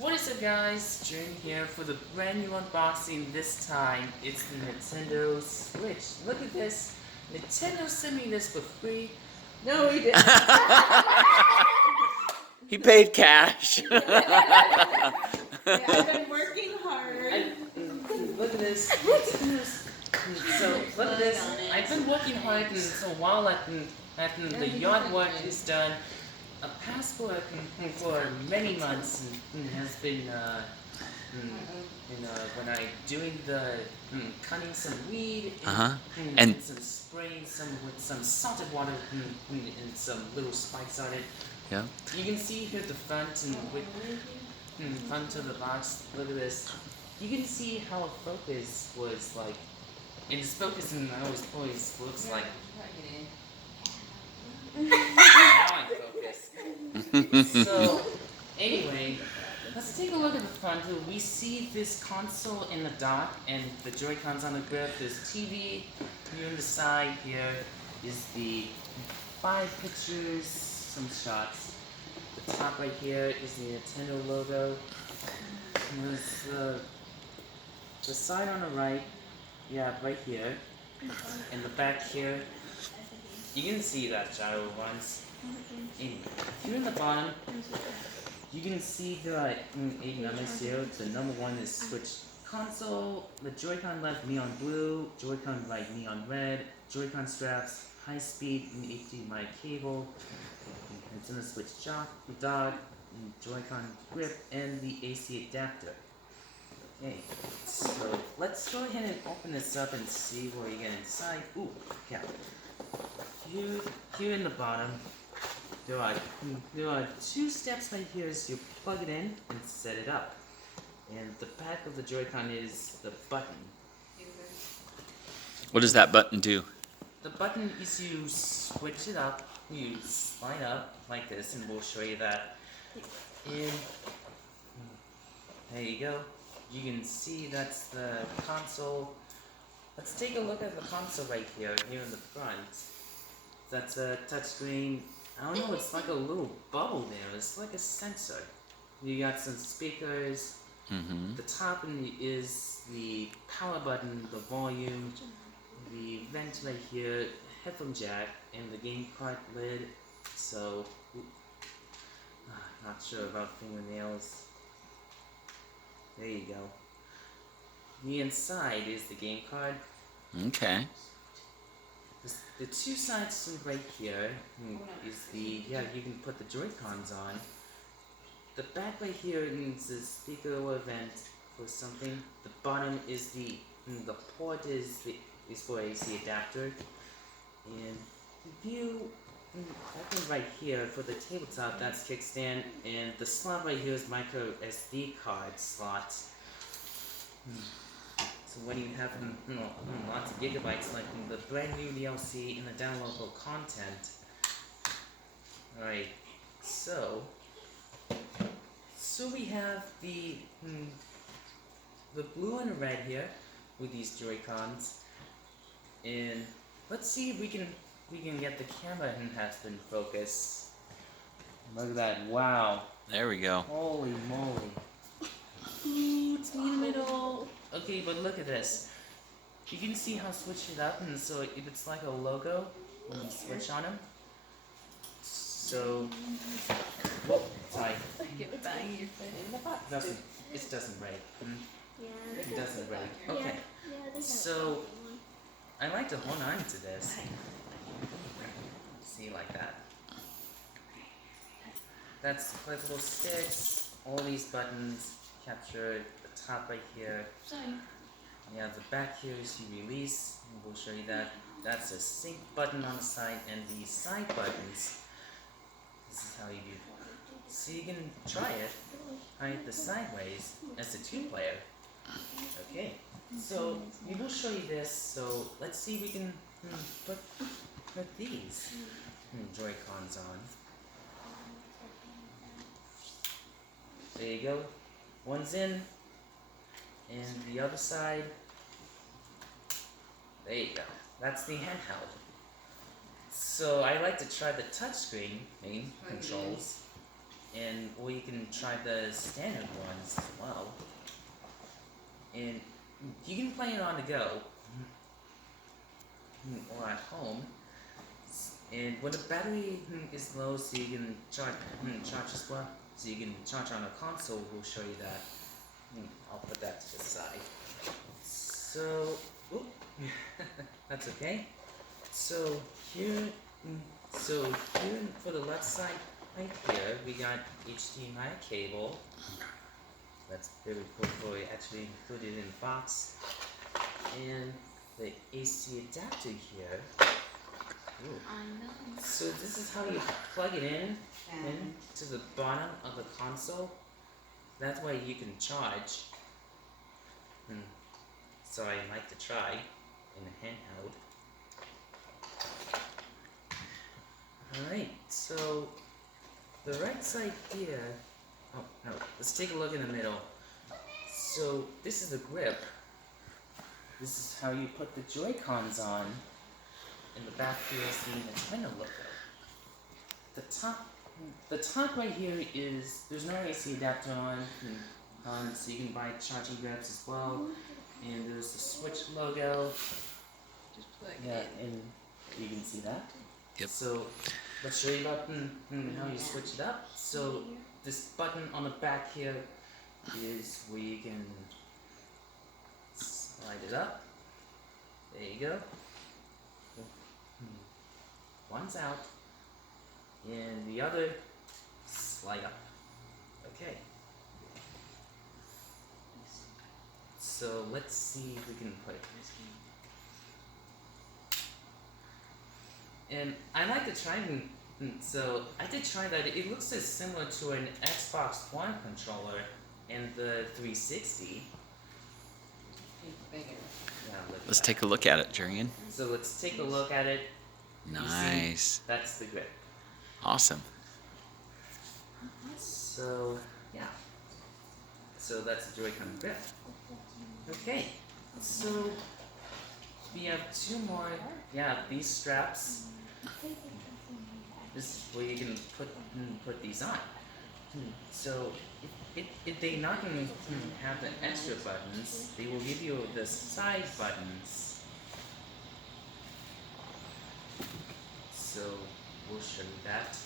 What is up guys, Jurien here for the brand new unboxing. This time it's the Nintendo Switch. Look at this. Nintendo sent me this for free. No, he didn't. He paid cash. I've been working hard. Look at this. So look at this. I've been working hard, and so while the yard work is done, a passport for many months has been when I doing the cutting some weed and some spraying some with some salted water and some little spikes on it. Yeah. You can see here the front and with front of the box. Look at this. You can see how a focus was like. It's focusing. I always looks like. Now I'm focused. So, anyway, let's take a look at the front. We see this console in the dock and the Joy-Cons on the grip. There's TV here on the side. Here is the 5 pictures, some shots. The top right here is the Nintendo logo. And there's the side on the right, yeah, right here. And the back here, you can see that gyro runs. Here in the bottom, you can see the 8 numbers here. The number 1 is Switch console, the Joy-Con left neon blue, Joy-Con right neon red, Joy-Con straps, high speed and HDMI cable. It's in the Switch dock, Joy-Con grip, and the AC adapter. Okay, so let's go ahead and open this up and see what you get inside. Ooh, yeah. Here in the bottom, there are 2 steps right here as you plug it in and set it up. And the back of the Joy-Con is the button. What does that button do? The button is you switch it up, you slide up like this, and we'll show you that. And there you go. You can see that's the console. Let's take a look at the console right here in the front. That's a touchscreen. I don't know, it's like a little bubble there. It's like a sensor. You got some speakers. The top is the power button, the volume, the vent right here, headphone jack, and the game card lid. So, not sure about fingernails. There you go. The inside is the game card. Okay. The 2 sides right here is the, you can put the Joy-Cons on. The back right here is the speaker or vent for something. The bottom is the port is for AC adapter. And the view, I think right here for the tabletop, that's kickstand. And the slot right here is micro SD card slot. So when you have lots of gigabytes, like the brand new DLC and the downloadable content. Alright, so we have the blue and the red here with these Joy-Cons, and let's see if we can get the camera in in focus. Look at that! Wow! There we go. Holy moly! Ooh, it's me in the middle. Okay, but look at this. You can see how switched it up, and so it's like a logo when you switch on them. So, whoa, sorry. Get back your face. It doesn't break. Yeah. It doesn't break. Okay. So, I like to hold on to this. See, like that. That's clickable sticks. All these buttons capture the top right here. Yeah, the back here is you release. We'll show you that. That's a sync button on the side, and the side buttons. This is how you do. So you can try it the sideways as a 2-player. Okay. So we will show you this. So let's see if we can put these Joy-Cons on. There you go. One's in, and the other side. There you go. That's the handheld. So I like to try the touchscreen main controls. or you can try the standard ones as well. And you can play it on the go or at home. And when the battery is low, so you can charge as well. So you can charge on a console. We'll show you that. I'll put that to the side. So, oop, that's okay. So here, for the left side, right here, we got HDMI cable. That's very cool for you. Actually included in the box, and the AC adapter here. Ooh. I know. So this is how you plug it in to the bottom of the console. That way you can charge. So I like to try in a handheld. Alright, so the right side here. Oh no, let's take a look in the middle. So this is the grip. This is how you put the Joy-Cons on. In the back here is the Nintendo logo. The top right here is, there's no AC adapter on, so you can buy charging grips as well. And there's the Switch logo. Just plug Yeah, it in. and you can see that. Yep. So let's show you about how you switch it up. So this button on the back here is where you can slide it up. There you go. One's out, and the other slide up. Okay. So let's see if we can play this game. And I like to try so I did try that. It looks as similar to an Xbox One controller and the 360. Bigger. Yeah, look at Let's that. take a look at it, Jurien. So let's take a look at it. You see, Nice. that's the grip. Awesome. So yeah. So that's the Joy-Con grip. Okay. So we have two more. Yeah, these straps. This is where you can put these on. So if they not gonna have the extra buttons, they will give you the side buttons. So we'll show you that.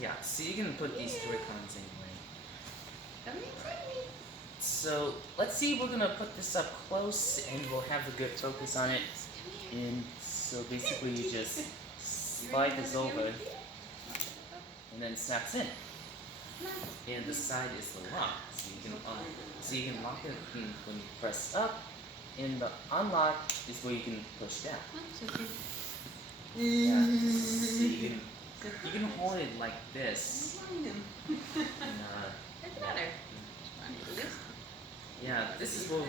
Yeah, so you can put these Joy-Cons anyway. So let's see, we're gonna put this up close and we'll have a good focus on it. And so basically you just slide this over and then snaps in. And the side is the lock. So you can lock it when you press up, and the unlock is where you can push down. Yeah. So you can hold it like this. And, yeah, this will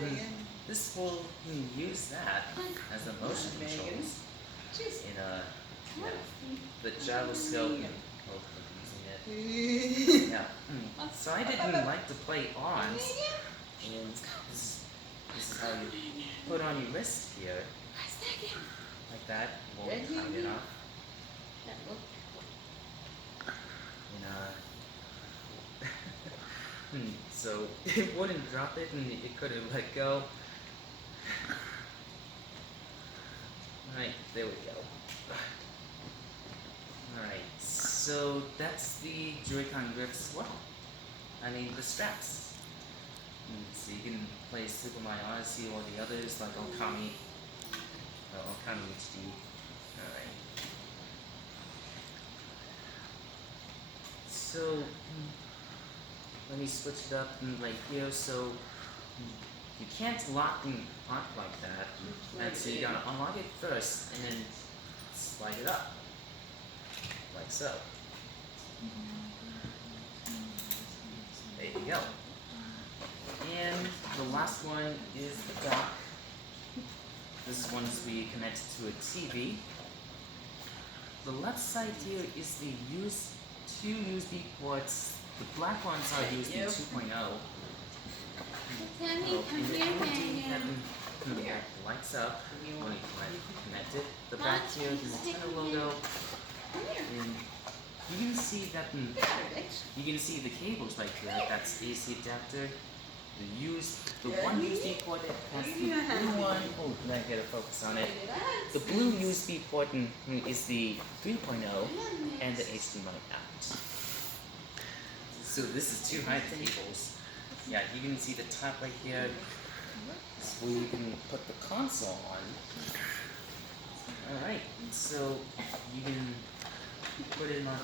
use that as the motion controls in the gyroscope. Yeah. So I didn't like to play arms, and this is how you put on your wrist here, like that. Won't tie it off. And so it wouldn't drop it, and it couldn't let go. Alright, there we go. Alright, so that's the Joy-Con grips as well. I mean, the straps. So you can play Super Mario Odyssey or the others like Okami HD. Alright. So, let me switch it up right here. So, you can't lock like that. And so you gotta unlock it first and then slide it up. Like so. There you go. And the last one is the dock. This is ones we connect to a TV. The left side here is the two USB ports. The black ones are USB 2.0. Lights up when you connect it. The back here is the Nintendo logo. And you can see that you can see the cables right there. That's AC adapter. The one USB port that has the blue one. Oh, can I get a focus on it? The blue USB port is the 3.0 and the HDMI out. So this is 2 high cables. Yeah, you can see the top right here. Is where you can put the console on. Alright, so you can put it on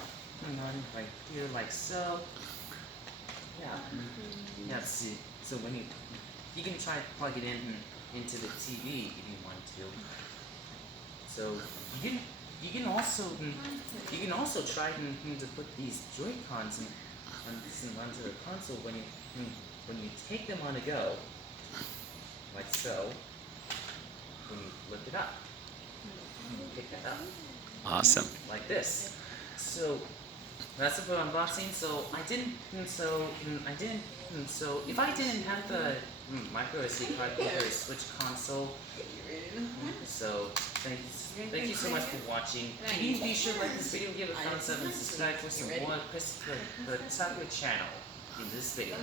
right here like so. Yeah. Yeah, see. So when you can try to plug it into the TV if you want to. So you can also try to put these Joy-Cons onto the console when you take them on the go, like so. When you lift it up, you pick that up. Awesome. Like this. So that's it for unboxing. So if I didn't have the micro SD card for the Switch console, so thank you so much for watching. Please be sure to like this video, give it a thumbs up, and subscribe for some more. Press the top of the channel in this video.